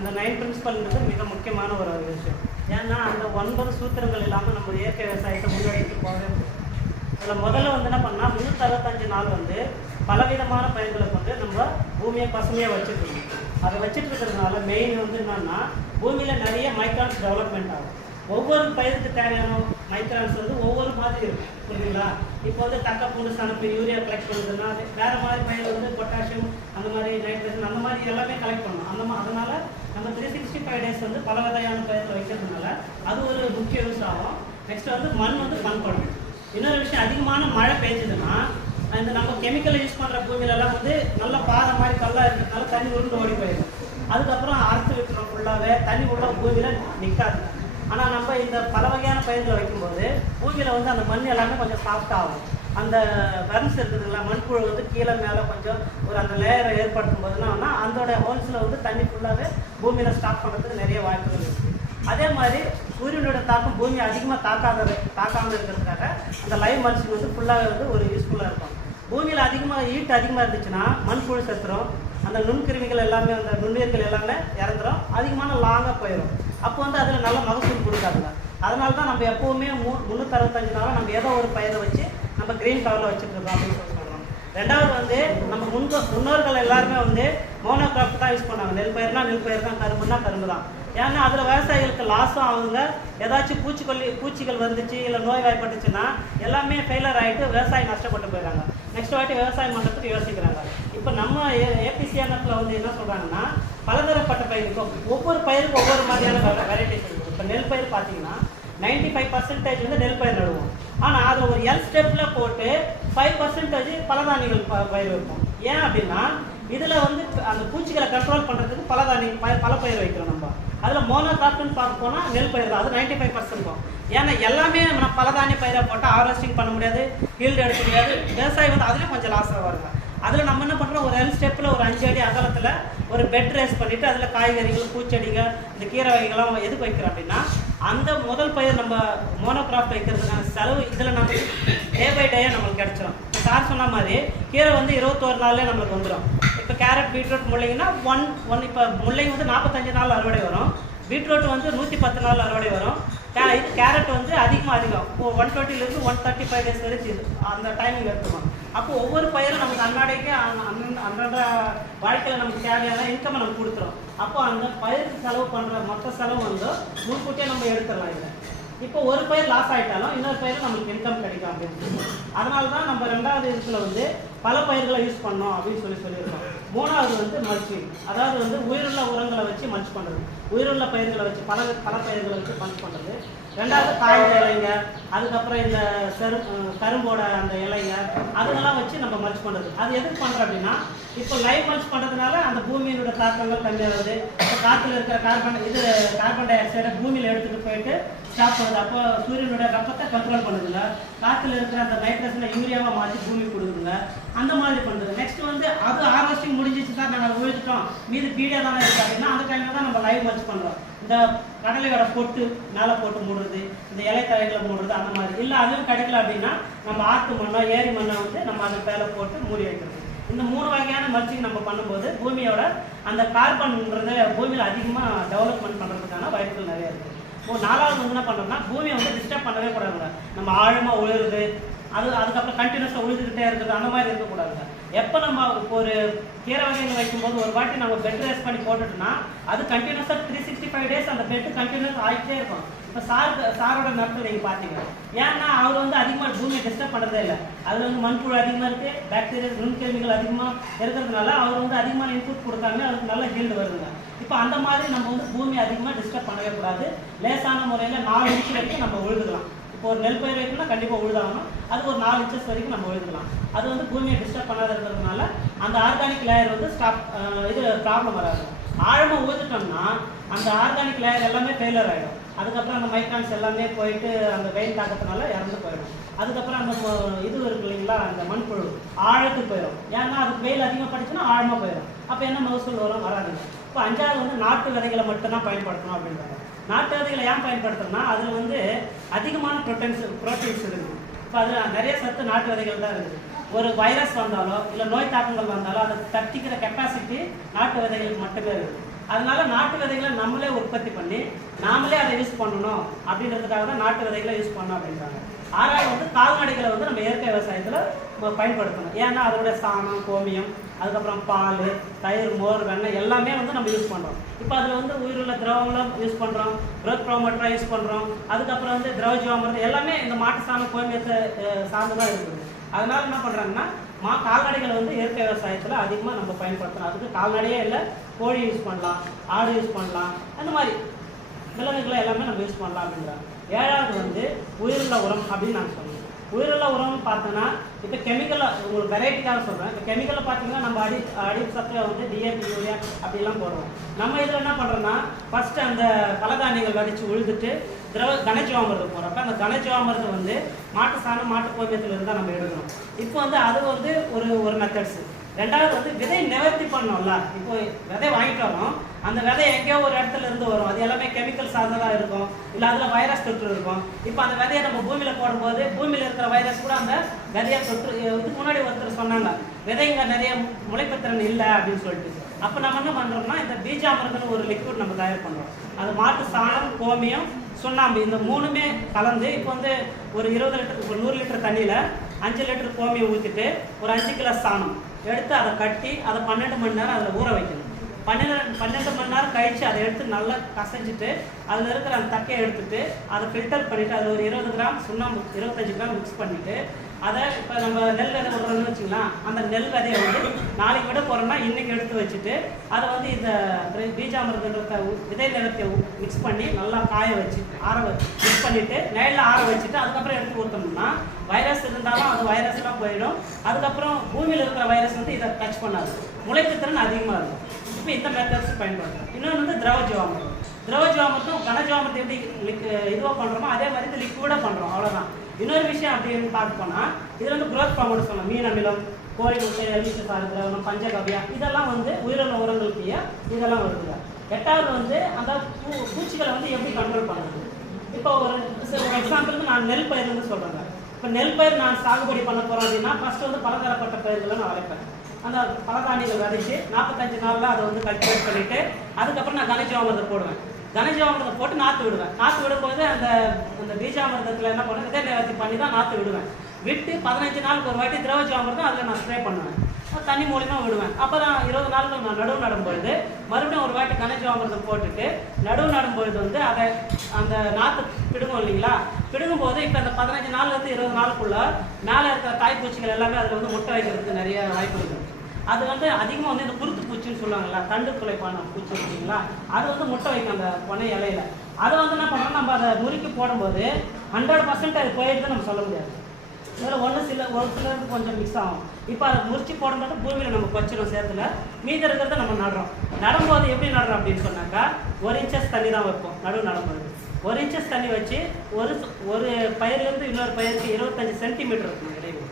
அந்த 9 பிரின்சிபல்ன்றது மிக முக்கியமான ஒரு விஷயம். ஏன்னா அந்த 9 சூத்திரங்கள் இல்லாமல் நம்ம இயற்கை விவசாயத்தை முன்னெடுத்து போகவே முடியும். அதில் முதல்ல வந்து என்ன பண்ணால் 365 நாள் வந்து பலவிதமான பயிர்களுக்கு வந்து நம்ம பூமியை பசுமையாக வச்சுருக்கணும். அதை வச்சுட்டு இருக்கிறதுனால மெயின் வந்து என்னன்னா பூமியில் நிறைய மைக்ரான்ஸ் டெவலப்மெண்ட் ஆகும். ஒவ்வொரு பயிருக்கு தேவையான மைக்ரான்ஸ் வந்து ஒவ்வொரு மாதிரி இருக்கும், புரியுதுங்களா? இப்போ வந்து தக்கப்பூண்டு சனப்பு யூரியா கலெக்ட் பண்ணுறதுன்னா வேறு மாதிரி பயிர் வந்து பொட்டாசியம் அந்த மாதிரி நைட்ரஜன் அந்த மாதிரி எல்லாமே கலெக்ட் பண்ணணும். அதனால நம்ம 365 டேஸ் வந்து பல வகையான பயிர்கள் வைக்கிறதுனால அது ஒரு முக்கிய யூஸ் ஆகும். நெக்ஸ்ட் வந்து மண் வந்து பண்படும். இன்னொரு விஷயம், அதிகமான மழை பெய்ஞ்சதுன்னா இந்த நம்ம கெமிக்கலை யூஸ் பண்ணுற பூமியிலலாம் வந்து நல்ல பாறை மாதிரி கல்லாக இருக்கிறதுனால தண்ணி உருண்டு ஓடி போயிடும். அதுக்கப்புறம் அறுத்து விட்டுறோம் ஃபுல்லாகவே, தண்ணி உள்ள பூமியில் நிற்காது. ஆனால் நம்ம இந்த பல வகையான பயிர்களை வைக்கும்போது பூமியில் வந்து அந்த மண் எல்லாமே கொஞ்சம் சாஃப்டாகும். அந்த வர்ம்ஸ் இருக்குதுங்களா, மண்புழு வந்து கீழே மேலே கொஞ்சம் ஒரு அந்த லேயரை ஏற்படுத்தும் போதுன்னா அதோட ஹோல்ஸில் வந்து தண்ணி ஃபுல்லாகவே பூமியில் ஸ்டாப் பண்ணுறதுக்கு நிறைய வாய்ப்புகள் இருக்குது. அதே மாதிரி சூரியனோட தாக்கம் பூமி அதிகமாக தாக்காமல் இருக்கிறதுக்காக அந்த லைவ் மல்ச்சிங் வந்து ஃபுல்லாகவே வந்து ஒரு யூஸ்ஃபுல்லாக இருக்கும். பூமியில் அதிகமாக ஹீட் அதிகமாக இருந்துச்சுன்னா மண்புழு செத்துரும், அந்த நுண்கிருமிகள் எல்லாமே அந்த நுண்ணுயிர்கள் எல்லாமே இறந்துடும், அதிகமான லாங்காக போயிடும். அப்போ வந்து அதில் நல்ல மகசூல் கொடுக்காதுங்க. அதனால தான் நம்ம எப்போவுமே 365 நாளும் நம்ம ஏதோ ஒரு பயிரை வச்சு நம்ம க்ரீன் கவரில் வச்சுருக்கோம் அப்படின்னு சொல்கிறோம். ரெண்டாவது வந்து நம்ம முன்னோர்கள் எல்லாருமே வந்து மோனோகிராஃப்ட் தான் யூஸ் பண்ணாங்க. நெல் பயிர்னா நெல் பயிர் தான், கரும்புனா கரும்பு தான். ஏன்னா அதில் விவசாயிகளுக்கு லாஸும் ஆகுங்க. ஏதாச்சும் பூச்சிகள் வந்துச்சு இல்லை நோய் வாய்ப்பட்டுச்சுன்னா எல்லாமே ஃபெயிலர் ஆகிட்டு விவசாயம் நஷ்டப்பட்டு போயிடறாங்க. நெக்ஸ்ட் வாட்டி விவசாயம் பண்ணுறதுக்கு யோசிக்கிறாங்க. இப்போ நம்ம ஏபிசிஆனத்தில் வந்து என்ன சொல்கிறாங்கன்னா பலதரப்பட்ட பயிருக்கு ஒவ்வொரு பயிருக்கும் ஒவ்வொரு மாதிரியான வெரைட்டிஸ் இருக்குது. இப்போ நெல் பயிர் பார்த்தீங்கன்னா 95% வந்து நெல் பயிர் நடுவோம். ஆனால் அதில் ஒரு எல் ஸ்டெப்பில் போட்டு 5% பலதானியங்கள் பயிர் வைப்போம். ஏன் அப்படின்னா இதில் வந்து அந்த பூச்சிகளை கண்ட்ரோல் பண்ணுறதுக்கு பல பயிர் வைக்கிறோம். நம்ம அதில் மோனோகிராஃப்ட்னு பார்க்க போனால் நெல் பயிர் தான், அது 95% இருக்கும். ஏன்னா எல்லாமே நம்ம பலதானிய பயிரை போட்டால் ஹார்வெஸ்டிங் பண்ண முடியாது, ஹீல்டு எடுக்க முடியாது, விவசாயம் வந்து அதுலேயும் கொஞ்சம் லாஸாக வருங்க. அதில் நம்ம என்ன பண்ணுறோம், ஒரு எல் ஸ்டெப்பில் ஒரு 5 அடி அகலத்தில் ஒரு பெட் ரேஸ் பண்ணிவிட்டு அதில் காய்கறிகள் பூச்செடிகள் இந்த கீரை வகைகள்லாம் எதுக்கு வைக்கிறோம் அப்படின்னா அந்த முதல் பயிர் நம்ம மோனோகிராஃப்ட் வைக்கிறதுக்கான செலவு இதில் நமக்கு டே பை டேயாக நம்மளுக்கு கிடச்சிடும். சார் சொன்ன மாதிரி கீரை வந்து 21 நாள்லேயே நம்மளுக்கு வந்துடும். இப்போ கேரட் பீட்ரூட் முள்ளைங்கன்னா இப்போ முள்ளைங்க வந்து 45 நாள் அறுவடை வரும், பீட்ரூட் வந்து 110 நாள் அறுவடை வரும். இது கேரட் வந்து அதிகம் 120 135 டேஸ் வரைக்கும் அந்த டைமிங் எடுத்துக்கணும். அப்போ ஒவ்வொரு பயிரும் நமக்கு அன்றாடைக்கு அன்றாட வாழ்க்கையில் நமக்கு தேவையான இன்கம்மை நம்ம கொடுத்துரும். அப்போ அந்த பயிருக்கு செலவு பண்ணுற மொத்த செலவு வந்து முன்கூட்டியே நம்ம எடுத்துடலாம். இதில் இப்போ ஒரு பயிர் லாஸ் ஆகிட்டாலும் இன்னொரு பயிர் நம்மளுக்கு இன்கம் கிடைக்கும் அப்படின்னு. அதனால தான் நம்ம 2வது இடத்துல வந்து பல பயிர்களை யூஸ் பண்ணோம் அப்படின்னு சொல்லியிருக்கோம். 3வது வந்து மல்ச்சிங், அதாவது வந்து உயிருள்ள உரங்களை வச்சு மல்ச் பண்ணுறது, உயிருள்ள பயிர்களை வச்சு பல பயிர்களை வச்சு மல்ச் பண்ணுறது. 2வது காய்ந்த இலைங்க, அதுக்கப்புறம் இந்த கரும்போட அந்த இலைங்க அதெல்லாம் வச்சு நம்ம மல்ச் பண்ணுறது. அது எதுக்கு பண்ணுறோம் அப்படின்னா இப்போ லைவ் மல்ச் பண்ணுறதுனால அந்த பூமியினோட தாக்கங்கள் கம்மியாகுது. இப்போ காற்றுல இருக்கிற கார்பன் டை ஆக்சைடை பூமியில் எடுத்துகிட்டு போயிட்டு ஸ்டாப் பண்ணுது. அப்போ சூரியனோட வெப்பத்தை கண்ட்ரோல் பண்ணுதுங்க. காற்றுல இருக்கிற அந்த நைட்ரஜனை யூரியாவாக மாற்றி பூமி கொடுக்குதுங்க. அந்த மாதிரி பண்ணுறது. நெக்ஸ்ட் வந்து அது ஹார்வெஸ்டிங் முடிஞ்சிச்சு சார், நாங்கள் உழுதுட்டோம் மீது பீடியாக தானே இருக்குது அப்படின்னா அந்த டைமில் தான் நம்ம லைவ் மல்ச் பண்ணுறோம். இந்த கடலையோட பொட்டு மேலே போட்டு மூடுறது, இந்த இலை தழைகளை மூடுறது அந்த மாதிரி. இல்லை அதுவும் கிடைக்கல அப்படின்னா நம்ம ஆற்று மண்ணோ ஏரி மண்ணை வந்து நம்ம அதை மேலே போட்டு மூடி வைக்கிறது. இந்த 3 வகையான மல்ச்சிங் நம்ம பண்ணும்போது பூமியோட அந்த கார்பன்ன்றதை பூமியில் அதிகமாக டெவலப்மெண்ட் பண்ணுறதுக்கான வாய்ப்புகள் நிறைய இருக்குது. 4வது வந்து என்ன பண்ணுறோம்னா பூமியை வந்து டிஸ்டர்ப் பண்ணவே கூடாதுங்க. நம்ம ஆழமாக உழுறது அதுக்கப்புறம் கண்டினியூஸாக உழுதுகிட்டே இருக்குது அந்த மாதிரி இருக்கக்கூடாதுங்க. எப்போ நம்ம ஒரு கீரை வகைகள் வைக்கும்போது ஒரு வாட்டி நம்ம பெட் ரேஸ் பண்ணி போட்டுட்டோம்னா அது கண்டினியூஸாக 365 டேஸ் அந்த பெட்டு கண்டினியூஸ் ஆகிட்டே இருக்கும். இப்போ சாரோட நேரத்தில் நீங்கள் பார்த்தீங்க, ஏன்னா அவர் வந்து அதிகமாக பூமியை டிஸ்டர்ப் பண்ணுறதே இல்லை. அதில் வந்து மண்புழு அதிகமாக இருக்குது, பாக்டீரியா நுண்கிருமிகள் அதிகமாக இருக்கிறதுனால அவர் வந்து அதிகமான இன்புட் கொடுத்தாங்க, அதுக்கு நல்ல ஹீல்டு வருதுங்க. இப்போ அந்த மாதிரி நம்ம வந்து பூமியை அதிகமாக டிஸ்டர்ப் பண்ணவே கூடாது. லேசான முறையில் 4 இன்ச் வரைக்கும் நம்ம உழுதுக்கலாம். இப்போ ஒரு நெல் பயிர் வைக்கணும்னா கண்டிப்பாக உழுதாகணும், அது ஒரு 4 இன்ச்சஸ் வரைக்கும் நம்ம உழுதுக்கலாம். அது வந்து பூமியை டிஸ்டர்ப் பண்ணாத இருக்கிறதுனால அந்த ஆர்கானிக் லேயர் வந்து இது ப்ராப்ளம் வராது. ஆழமாக ஊதுட்டோம்னா அந்த ஆர்கானிக் லேயர் எல்லாமே ஃபெயிலர் ஆகிடும். அதுக்கப்புறம் அந்த மைக்ரான்ஸ் எல்லாமே போயிட்டு அந்த வெயில் தாக்கத்தினால இறந்து போயிடும். அதுக்கப்புறம் அந்த இது இருக்கு இல்லைங்களா, அந்த மண்புழு ஆழத்துக்கு போயிடும். ஏன்னா அதுக்கு வெயில் அதிகமாக படிச்சுன்னா ஆழமாக போயிடும். அப்போ என்ன மகசூல் வராதுங்க. இப்போ 5வது வந்து நாட்டு விதைகளை மட்டும்தான் பயன்படுத்தணும் அப்படின்றாங்க. நாட்டு விதைகளை ஏன் பயன்படுத்தணும்னா அதில் வந்து அதிகமான ப்ரோட்டீன்ஸ் இருக்குது. இப்போ அதில் நிறைய சத்து நாட்டு விதைகள் தான் இருக்குது. ஒரு வைரஸ் வந்தாலோ இல்லை நோய் தாக்கங்கள் வந்தாலோ அதை தட்டிக்கிற கெப்பாசிட்டி நாட்டு விதைகளுக்கு மட்டுமே இருக்குது. அதனால நாட்டு விதைகளை நம்மளே உற்பத்தி பண்ணி நாமளே அதை யூஸ் பண்ணணும் அப்படின்றதுக்காக தான் நாட்டு விதைகளை யூஸ் பண்ணணும் அப்படின்றாங்க. ஆறாவது வந்து கால்நடைகளை வந்து நம்ம இயற்கை விவசாயத்தில் பயன்படுத்தணும். ஏன்னா அதோட சாணம், கோமியம், அதுக்கப்புறம் பால், தயிர், மோர், வெண்ணெய் எல்லாமே வந்து நம்ம யூஸ் பண்ணுறோம். இப்போ அதில் வந்து உயிருள்ள திரவங்களும் யூஸ் பண்ணுறோம், growth promoter யூஸ் பண்ணுறோம், அதுக்கப்புறம் வந்து திரவ ஜீவாமிர்தம் எல்லாமே இந்த மாட்டு சாணம், கோமியத்தை சார்ந்து தான் இருக்குது. அதனால என்ன பண்ணுறாங்கன்னா கால்நடைகளை வந்து இயற்கை விவசாயத்தில் அதிகமாக நம்ம பயன்படுத்தணும். அதுக்கு கால்நடையே இல்லை, கோழி யூஸ் பண்ணலாம், ஆடு யூஸ் பண்ணலாம், அந்த மாதிரி விலங்குகளை எல்லாமே நம்ம யூஸ் பண்ணலாம் அப்படின்றாங்க. ஏழாவது வந்து உயிருள்ள உரம் அப்படின்னு நான் சொல்லுவேன். உயிருள்ள உரம்னு பார்த்தோன்னா இப்போ கெமிக்கலாக உங்களுக்கு வெரைட்டிக்காக சொல்கிறேன். இப்போ கெமிக்கலில் பார்த்தீங்கன்னா நம்ம அடி சத்தில் வந்து டிஏபி, யூரியா அப்படிலாம் போடுறோம். நம்ம இதில் என்ன பண்ணுறோன்னா ஃபஸ்ட்டு அந்த பலதானியங்கள் விதைச்சி உழுதுட்டு கனஜீவாமிர்தம் போகிறப்ப அந்த கனஜீவாமிர்தம் வந்து மாட்டு சாணம், மாட்டு கோமியத்தில் இருந்தால் நம்ம எடுக்கணும். இப்போ வந்து அது வந்து ஒரு மெத்தட்ஸு. ரெண்டாவது வந்து விதை நிவர்த்தி பண்ணோம்ல. இப்போ விதை வாங்கிட்டு வரோம், அந்த விதை எங்கேயோ ஒரு இடத்துல இருந்து வரும், அது எல்லாமே கெமிக்கல் சார்ந்ததாக இருக்கும், இல்லை அதில் வைரஸ் தொற்று இருக்கும். இப்போ அந்த விதையை நம்ம பூமியில் போடும்போது பூமியில் இருக்கிற வைரஸ் கூட அந்த விதையை தொற்று. இதுக்கு முன்னாடி ஒருத்தர் சொன்னாங்க விதைங்க நிறைய முளைப்புத்திறன் இல்லை அப்படின்னு சொல்லிட்டு. அப்போ நம்ம என்ன பண்ணுறோம்னா இந்த பீஜாமிர்தம்னு ஒரு லிக்விட் நம்ம தயார் பண்ணுறோம். அது மாட்டு சாணம், கோமியம், சுண்ணாம்பு இந்த மூணுமே கலந்து இப்போ வந்து ஒரு 20 லிட்டர், ஒரு 100 லிட்டர் தண்ணியில் 5 லிட்டர் கோமியம் ஊற்றிட்டு ஒரு 5 கிலோ சாணம் எடுத்து அதை கட்டி அதை 12 மணி நேரம் அதில் ஊற வைக்கணும். 12 மணி நேரம் கழித்து அதை எடுத்து நல்லா கசைஞ்சிட்டு அதில் இருக்கிற அந்த தக்கையை எடுத்துட்டு அதை ஃபில்டர் பண்ணிவிட்டு அதில் ஒரு 20 கிராம் சுண்ணாம்பு 25 கிராம் மிக்ஸ் பண்ணிவிட்டு அதை இப்போ நம்ம நெல் விதை விடுறோம்னு வச்சுக்கலாம், அந்த நெல் விதையை வந்து நாளைக்கு விட போகிறோம்னா இன்றைக்கி எடுத்து வச்சுட்டு அதை வந்து இந்த பீஜாமிர்தத்தை விதை நிலத்தை மிக்ஸ் பண்ணி நல்லா காய வச்சு மிக்ஸ் பண்ணிவிட்டு நெல்லில் ஆற வச்சுட்டு அதுக்கப்புறம் எடுத்து ஊற்றோம்னா வைரஸ் இருந்தாலும் அது வைரஸ்லாம் போயிடும். அதுக்கப்புறம் பூமியில் இருக்கிற வைரஸ் வந்து இதை டச் பண்ணாது, முளைப்பு திறன் அதிகமாக இருக்கும். இப்போ இந்த மெத்தட்ஸ் பயன்படுத்துகிறோம். இன்னொன்று வந்து திரவ ஜீவாமிர்தம். திரவ ஜீவாமிர்தம் கனஜீவாமிர்தம் எப்படி இதுவாக பண்ணுறோமோ அதே மாதிரி இது லிக்விடாக பண்ணுறோம், அவ்வளோதான். இன்னொரு விஷயம் அப்படின்னு பார்க்க போனால் இதில் வந்து growth promoter சொல்லலாம். மீன் அமிலம், கோழி முட்டை, எலுமிச்சை சாறு திரவம், பஞ்சகவ்யா இதெல்லாம் வந்து உயிரின உரங்களுக்கு இதெல்லாம் வருதுங்க. எட்டாவது வந்து அந்த பூச்சிகளை வந்து எப்படி கண்ட்ரோல் பண்ணுறது. இப்போ ஒரு எக்ஸாம்பிளுக்கு நான் நெல் பயிர் வந்து சொல்கிறேங்க. இப்போ நெல் பயிர் நான் சாகுபடி பண்ண போகிறோம் அப்படின்னா ஃபஸ்ட்டு வந்து பலதரப்பட்ட பயிர்களை நான் வளைப்பேன். அந்த பலதானியங்கள் விதைச்சி 45 நாளில் அதை வந்து கல்டிவேட் பண்ணிவிட்டு அதுக்கப்புறம் நான் கனஜீவாமிர்தம் போடுவேன். கனஜீவாமிர்தம் போட்டு நாற்று விடுவேன். நாற்று விடும்போது அந்த பீஜாமிர்தத்தில் என்ன பண்ணுவேன், விதை நிவர்த்தி பண்ணி தான் நாற்று விடுவேன். விட்டு 15 நாளுக்கு ஒரு வாட்டி திரவ ஜீவாமிர்தம் அதில் நான் ஸ்ப்ரே பண்ணுவேன், தண்ணி மூலியமாக விடுவேன். அப்புறம் 20 நாளுக்கு நான் நடுவு நடும்பொழுது மறுபடியும் ஒரு வாட்டி கனஜீவாமிர்தம் போட்டுட்டு நடுவு நடும்பொழுது வந்து அதை அந்த நாற்று பிடுங்கும் இல்லைங்களா, பிடுங்கும்போது இப்போ அந்த 15 நாள்லேருந்து 20 நாளுக்குள்ள மேலே இருக்கிற தாய்ப்பூச்சிகள் எல்லாமே அதில் வந்து முட்டை வைக்கிறதுக்கு நிறைய வாய்ப்பு இருக்குது. அது வந்து அதிகமாக வந்து இந்த குருத்து பூச்சின்னு சொல்லுவாங்கல்ல, தண்டு துளைப்பான பூச்சி இருக்குங்களா, அது வந்து முட்டை வைக்கும் அந்த பொனை இலையில. அதை வந்து என்ன பண்ணுறோம், நம்ம அதை முறுக்கி போடும்போது 100% அது போயிடுதுன்னு நம்ம சொல்ல முடியாது. இதில் ஒரு சிலருக்கு கொஞ்சம் மிக்ஸ் ஆகும். இப்போ அதை முறிச்சு போடும்போது பூமியில் நம்ம வச்சிடும் சேர்த்துல, மீதி இருக்கிறத நம்ம நடுறோம். நடும்போது எப்படி நடுறோம் அப்படின்னு சொன்னாக்கா 1 இன்ச்சஸ் தண்ணி தான் வைப்போம். நடும்போது 1 இன்ச்சஸ் தண்ணி வச்சு ஒரு பயிர்லேருந்து இன்னொரு பயிருக்கு 25 சென்டிமீட்டர் இருக்கும் இடைவெளி,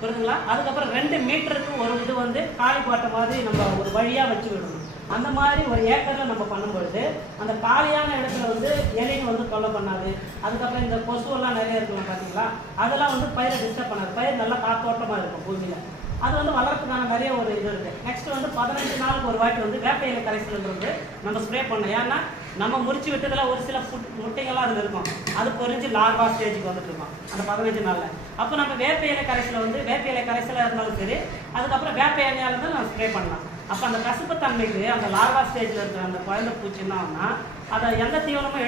புரியுதுங்களா. அதுக்கப்புறம் 2 மீட்டருக்கு ஒரு இது வந்து காலி போட்ட மாதிரி நம்ம ஒரு வழியாக வச்சு விடணும். அந்த மாதிரி ஒரு ஏக்கரில் நம்ம பண்ணும்பொழுது அந்த காலியான இடத்துல வந்து எலிங்க வந்து தொல்லை பண்ணாது. அதுக்கப்புறம் இந்த கொசுவெல்லாம் நிறைய இருக்கலாம் பார்த்தீங்களா, அதெல்லாம் வந்து பயிரை டிஸ்டர்ப் பண்ணாது. பயிர் நல்லா காத்தோட்டமாக இருக்கும் பூமியில். அது வந்து வளர்றதுக்கான நிறைய ஒரு இது இருக்குது. நெக்ஸ்ட் வந்து 15 நாளுக்கு ஒரு வாட்டி வந்து வேப்ப இலை கரைசல் வந்து நம்ம ஸ்ப்ரே பண்ணோம். ஏன்னா நம்ம முறிச்சு விட்டதில் ஒரு சில முட்டைகள்லாம் அதில் இருக்கும், அது பொறிஞ்சு லார்வா ஸ்டேஜுக்கு வந்துட்டு இருக்கோம் அந்த 15 நாளில். அப்போ நம்ம வேப்ப இலை கரைசலை வந்து வேப்ப இலை கரைசலாக இருந்தாலும் சரி, அதுக்கப்புறம் வேப்ப இலையால் இருந்தாலும் நம்ம ஸ்ப்ரே பண்ணலாம். அப்போ அந்த கசப்பு தன்மைக்கு அந்த லார்வா ஸ்டேஜில் இருக்கிற அந்த குழந்தை பூச்சி என்ன ஆகுனா அதை எந்த தீவனமும்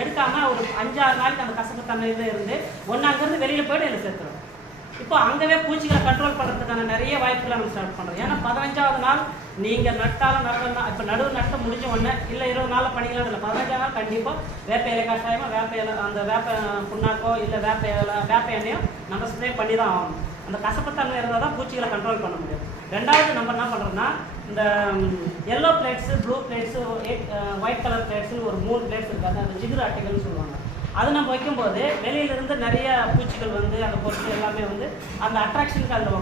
எடுக்காமல் ஒரு 5-6 நாளைக்கு அந்த கசப்பு தன்மையில இருந்து அங்கேருந்து வெளியில் போய்ட்டு இதில் சேர்த்துரும். இப்போ அங்கவே பூச்சிகளை கண்ட்ரோல் பண்ணுறதுக்கான நிறைய வாய்ப்புகளை நம்ம ஸ்டார்ட் பண்ணுறோம். ஏன்னா 15ஆவது நாள் நீங்கள் நட்டாலும் நடலாம். இப்போ நடுவு நட்ட முடிஞ்ச உடனே இல்லை 20 நாளில் பண்ணிக்கலாம், இல்லை 15ஆவது நாள் கண்டிப்பாக வேப்ப இலை கஷாயமாக வேப்ப இலை அந்த வேப்ப புண்ணாக்கோ இல்லை வேப்ப எண்ணெயோ நம்ம ஸ்ப்ரே பண்ணி தான் ஆகணும். அந்த கசப்புத்தன்மை இருந்தால் தான் பூச்சிகளை கண்ட்ரோல் பண்ண முடியும். ரெண்டாவது நம்ம என்ன பண்ணுறோம்னா இந்த yellow plates, blue plates, white colour பிளேட்ஸுன்னு ஒரு 3 பிளேட்ஸ் இருக்காது, அந்த ஜிகுரு அட்டைகள்னு சொல்லுவாங்க. அது நம்ம வைக்கும்போது வெளியிலேருந்து நிறைய பூச்சிகள் வந்து அந்த பொருட்கள் எல்லாமே வந்து அந்த அட்ராக்ஷனுக்கு அதில்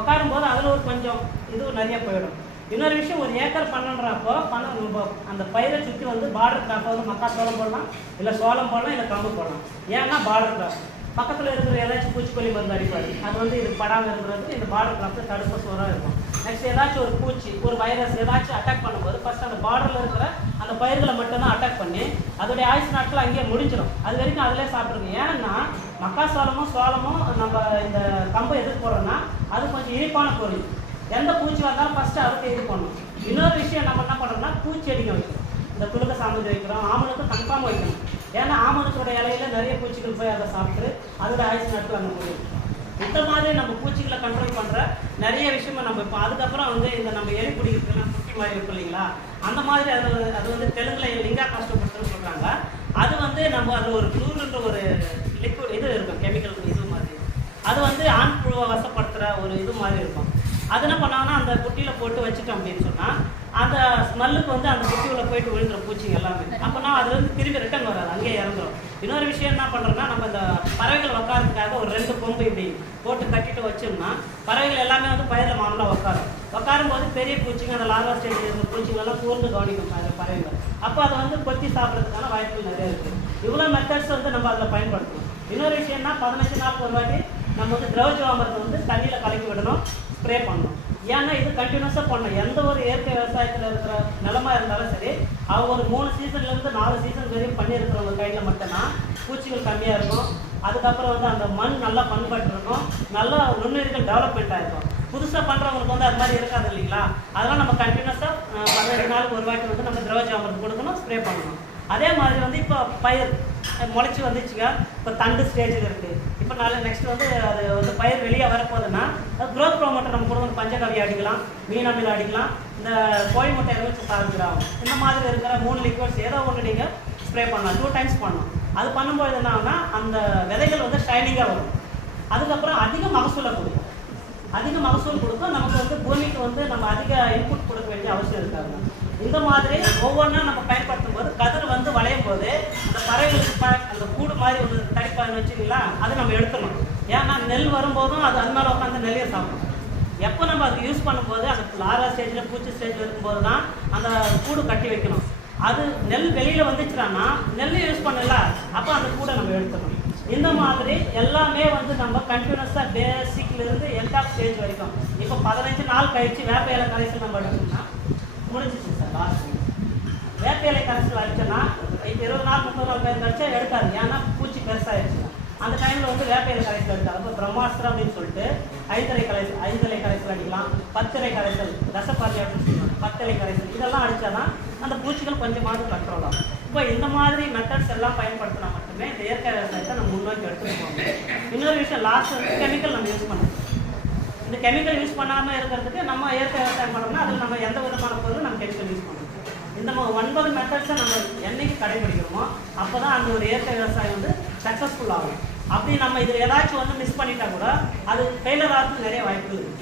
உட்காரும் போது அதில் ஒரு கொஞ்சம் இது நிறைய போயிடும். இன்னொரு விஷயம், ஒரு ஏக்கர் பண்ணுறப்போ நம்ம அந்த பயிரை சுற்றி வந்து பார்டர் கிராப் வந்து மக்காச்சோளம் போடலாம், இல்லை சோளம் போடலாம், இல்லை கம்பு போடலாம். ஏன்னா பார்டர் கிராப் பக்கத்தில் இருக்கிற ஏதாச்சும் பூச்சிக்கொல்லி மருந்து அடிப்பார். அது வந்து இது படாமல் இருக்கிறதுக்கு இந்த பார்டர் கிராப்ல தடுப்பு சுவராக இருக்கும். நெக்ஸ்ட் ஏதாச்சும் ஒரு பூச்சி ஒரு வைரஸ் ஏதாச்சும் அட்டாக் பண்ணும்போது ஃபர்ஸ்ட் அந்த பார்டரில் இருக்கிற அந்த பயிர்களை மட்டும்தான் அட்டாக் பண்ணி அதோடைய ஆயுசு நாட்கள் அங்கேயே முடிஞ்சிடும். அது வரைக்கும் அதிலே சாப்பிட்ருங்க. ஏன்னா மக்காசோளமும் சோளமும் நம்ம இந்த கம்பை எதுக்கு போடுறோம்னா அது கொஞ்சம் இனிப்பான பொருள். எந்த பூச்சி வந்தாலும் ஃபஸ்ட்டு அதுக்கு இது பண்ணணும். இன்னொரு விஷயம் நம்ம என்ன பண்ணுறோம்னா பூச்சி அடிக்க வைக்கணும். இந்த துளுக்க சாமந்தி வைக்கிறோம், ஆமணுக்கு கன்ஃபார்ம் வைக்கணும். ஏன்னா ஆமணத்தோட இலையில நிறைய பூச்சிகள் போய் அதை சாப்பிட்டு அதோட ஆயுசு நாட்கள் அங்கே முடியும். இந்த மாதிரி நம்ம பூச்சிகளை கண்ட்ரோல் பண்ணுற நிறைய விஷயமா நம்ம இப்போ அதுக்கப்புறம் வந்து இந்த நம்ம எலி பிடிக்கிறதுலாம் குட்டி மாதிரி இருக்கும் இல்லைங்களா, அந்த மாதிரி அது வந்து தெலுங்குல லிங்கா கஷ்டப்பட்டுன்னு சொல்கிறாங்க. அது வந்து நம்ம அதில் ஒரு க்ளூர்ன்ற ஒரு லிக்விட் இது இருக்கும், கெமிக்கல் இது மாதிரி. அது வந்து ஆண் புழுவை வசப்படுத்துகிற ஒரு இது மாதிரி இருக்கும். அது என்ன பண்ணாங்கன்னா அந்த குட்டியில் போட்டு வச்சுட்டோம் அப்படின்னு சொன்னால் அந்த ஸ்மெல்லுக்கு வந்து அந்த குட்டியில் போயிட்டு விழுந்துற பூச்சிங்க எல்லாமே. அப்போனா அதுலேருந்து திரும்பி ரிட்டர்ன் வராது, அங்கேயே இறந்துடும். இன்னொரு விஷயம் என்ன பண்ணுறோன்னா நம்ம இந்த பறவைகள் உட்காரத்துக்காக ஒரு 2 கொம்பு இப்படி போட்டு கட்டிட்டு வச்சோம்னா பறவைகள் எல்லாமே வந்து பயிரில் மாமலாக உட்காரும் போது பெரிய பூச்சிங்க அந்த லார்வா ஸ்டேஜில் இருக்கிற பூச்சிங்களெல்லாம் கூர்ந்து கவனிக்கும் பறவைகள். அப்போ அதை வந்து கொத்தி சாப்பிட்றதுக்கான வாய்ப்புகள் நிறைய இருக்குது. இவ்வளோ மெத்தட்ஸ் வந்து நம்ம அதில் பயன்படுத்தணும். இன்னொரு விஷயம்னா 15 நாளுக்கு ஒரு வாட்டி நம்ம வந்து திரவஜீவாமிரத்தை வந்து தண்ணியில் கலக்கி விடணும், ஸ்ப்ரே பண்ணணும். ஏன்னா இது கண்டினியூஸாக பண்ணணும். எந்த ஒரு இயற்கை விவசாயத்தில் இருக்கிற நிலமா இருந்தாலும் சரி, அவங்க ஒரு 3 சீசன்லேருந்து 4 சீசன் வரையும் பண்ணியிருக்கிறவங்க கையில் மட்டும்தான் பூச்சிகள் கம்மியாக இருக்கும். அதுக்கப்புறம் வந்து அந்த மண் நல்லா பண்பட்டு இருக்கும், நல்லா நுண்ணுயிர்கள் டெவலப்மெண்ட் ஆகிருக்கும். புதுசாக பண்ணுறவங்களுக்கு வந்து அது மாதிரி இருக்காது இல்லைங்களா. அதெல்லாம் நம்ம கண்டினியூஸாக 15 நாளுக்கு ஒரு வாட்டி வந்து நம்ம திரவஜீவாமிரத்தை கொடுக்கணும், ஸ்ப்ரே பண்ணணும். அதே மாதிரி வந்து இப்போ பயிர் முளைச்சி வந்துச்சுங்க, இப்போ தண்டு ஸ்டேஜில் இருக்குது. இப்போ நெக்ஸ்ட் வந்து அது வந்து பயிர் வெளியே வரப்போகுதுன்னா அது க்ரோத் ப்ரோமோட்டர் நம்ம கொடுக்கணும். பஞ்சகவி அடிக்கலாம், மீனமில் அடிக்கலாம், இந்த கோழி முட்டை வச்சு சாப்பிடுறாங்க. இந்த மாதிரி இருக்கிற 3 லிக்விட்ஸ் ஏதோ ஒன்று நீங்கள் ஸ்ப்ரே பண்ணலாம், 2 டைம்ஸ் பண்ணணும். அது பண்ணும்போது என்ன ஆகுனா அந்த விதைகள் வந்து ஷைனிங்காக வரும். அதுக்கப்புறம் அதிக மகசூலை கொடுக்கும். அதிக மகசூல் கொடுக்கும். நமக்கு வந்து பூமிக்கு வந்து நம்ம அதிக இன்புட் கொடுக்க வேண்டிய அவசியம் இருக்காது. இந்த மாதிரி ஒவ்வொன்றா நம்ம பயன்படுத்தும் போது கதிர் வந்து வளையும் போது அந்த பறவைகளுக்கு அந்த கூடு மாதிரி ஒரு தடிப்பான்னு வச்சுங்களா, அதை நம்ம எடுத்துடணும். ஏன்னா நெல் வரும்போதும் அது மேலே உட்காந்து நெல்லையை சாப்பிடும். எப்போ நம்ம அது யூஸ் பண்ணும்போது அந்த லாரா ஸ்டேஜில் பூச்சி ஸ்டேஜில் இருக்கும்போது தான் அந்த கூடு கட்டி வைக்கணும். அது நெல் வெளியில் வந்துச்சுன்னா நெல் யூஸ் பண்ணல, அப்போ அந்த கூடை நம்ம எடுத்துக்கணும். இந்த மாதிரி எல்லாமே வந்து நம்ம கண்டினியூஸாக பேசிக்லேருந்து எண்ட் ஆஃப் ஸ்டேஜ் வரைக்கும். இப்போ 15 நாள் கழிச்சு வேப்ப இலை கரைசல் நம்ம எடுத்தோம்னா முடிஞ்சிச்சு சார். லாஸ்ட் வேப்ப இலை கரைசல் அடிச்சோன்னா 20 நாள் 30 நாள் பேர் கழிச்சா எடுக்காது. ஏன்னா பூச்சி பெருசாகிடுச்சு. அந்த டைமில் வந்து வேப்ப இலை கரைசல் எடுத்தாங்க. இப்போ பிரம்மாஸ்திரம் அப்படின்னு சொல்லிட்டு 5 இலை கரைசல் அடிக்கலாம், 10 இலை கரைசல், ரசப்பாதி அப்படின்னு சொல்லுவாங்க, 10 இலை கரைசல், இதெல்லாம் அடித்தாதான் அந்த பூச்சிகள் கொஞ்சமாவது கண்ட்ரோல் ஆகும். இப்போ இந்த மாதிரி மெத்தட்ஸ் எல்லாம் பயன்படுத்தினா மட்டுமே இந்த இயற்கை விவசாயத்தை நம்ம முன்னோக்கி எடுத்துகிட்டு போகணும். இன்னொரு விஷயம் லாஸ்ட் வந்து கெமிக்கல் நம்ம யூஸ் பண்ணணும். இந்த கெமிக்கல் யூஸ் பண்ணாமல் இருக்கிறதுக்கு நம்ம இயற்கை விவசாயம் பண்ணோம்னா அதில் நம்ம எந்த விதமான பொருளும் நம்ம கெமிக்கல் யூஸ் பண்ணணும். இந்த 9 மெத்தட்ஸை நம்ம என்னைக்கு கடைபிடிக்கிறோமோ அப்போ தான் அந்த ஒரு இயற்கை விவசாயம் வந்து சக்ஸஸ்ஃபுல் ஆகும். அப்படி நம்ம இதில் ஏதாச்சும் வந்து மிஸ் பண்ணிட்டா கூட அது ஃபெயிலர் ஆகிறதுக்கு நிறைய வாய்ப்பு இருக்குது.